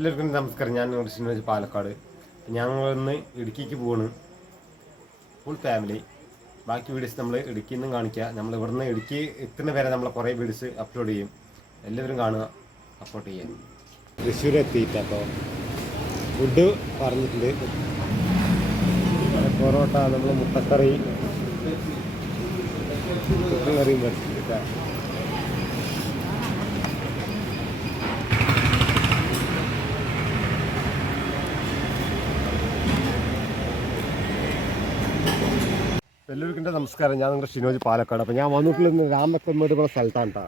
എല്ലാവർക്കും നമസ്കാരം. ഞാൻ ഷിനോജ് പാലക്കാട്. ഞങ്ങളിന്ന് ഇടുക്കിക്ക് പോവാണ്, ഫുൾ ഫാമിലി. ബാക്കി വീഡിയോസ് നമ്മൾ ഇടുക്കിയിൽ നിന്നും കാണിക്കുക. നമ്മൾ ഇവിടുന്ന് ഇടുക്കി എത്തുന്ന വരെ നമ്മൾ കുറേ വീഡിയോസ് അപ്ലോഡ് ചെയ്യും. എല്ലാവരും കാണുക, സപ്പോർട്ട് ചെയ്യാം. തൃശ്ശൂർ എത്തിയിട്ട് അപ്പോൾ ഫുഡ് പറഞ്ഞിട്ടുണ്ട്. പൊറോട്ട, നമ്മൾ മുട്ടക്കറി, കറിയും പഠിച്ചിട്ട് എല്ലാവർക്കും നമസ്കാരം. ഞാൻ നിങ്ങളുടെ ഷിനോജ് പാലക്കാട്. അപ്പോൾ ഞാൻ വന്നിട്ടുള്ള രാമക്കന്മേട് പറഞ്ഞ സ്ഥലത്താണ് കേട്ടോ.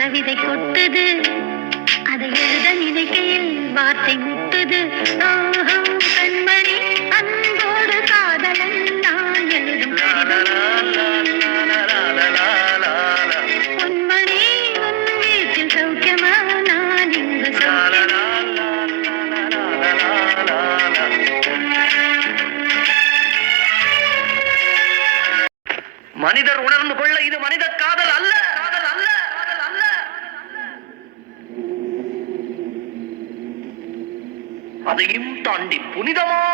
கவிதை கொட்டுது, அதை எழுத நினைக்கையில் வார்த்தை முட்டுது. கண்மணி அன்போடு காதலன் நான் எழுதும் பொன்மணி உன் வீட்டில் சௌக்கியமா, நான் இங்கு மனிதர் உணர்ந்து கொள்ள இது மனித காதல் அல்ல. அதையும் தாண்டி புனிதமானது.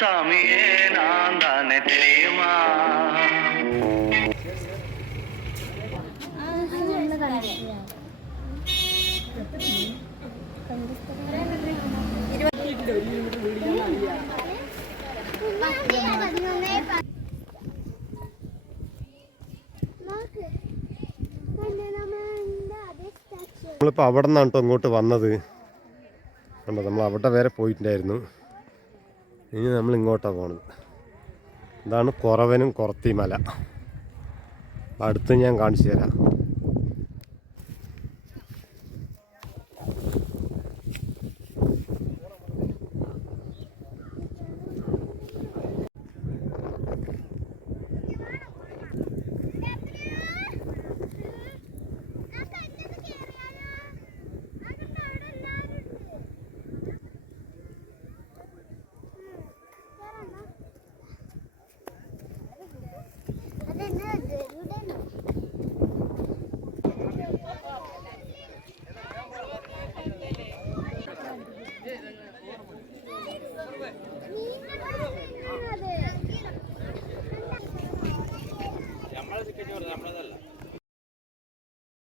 சாமியே நான் தானே தெரியுமா? നമ്മളിപ്പോൾ അവിടെ നിന്നാണ് കേട്ടോ ഇങ്ങോട്ട് വന്നത്. കണ്ടോ, നമ്മൾ അവിടെ വരെ പോയിട്ടുണ്ടായിരുന്നു. ഇനി നമ്മൾ ഇങ്ങോട്ടാണ് പോണത്. ഇതാണ് കുറവനും കുറത്തി മല. അടുത്ത് ഞാൻ കാണിച്ചു തരാം.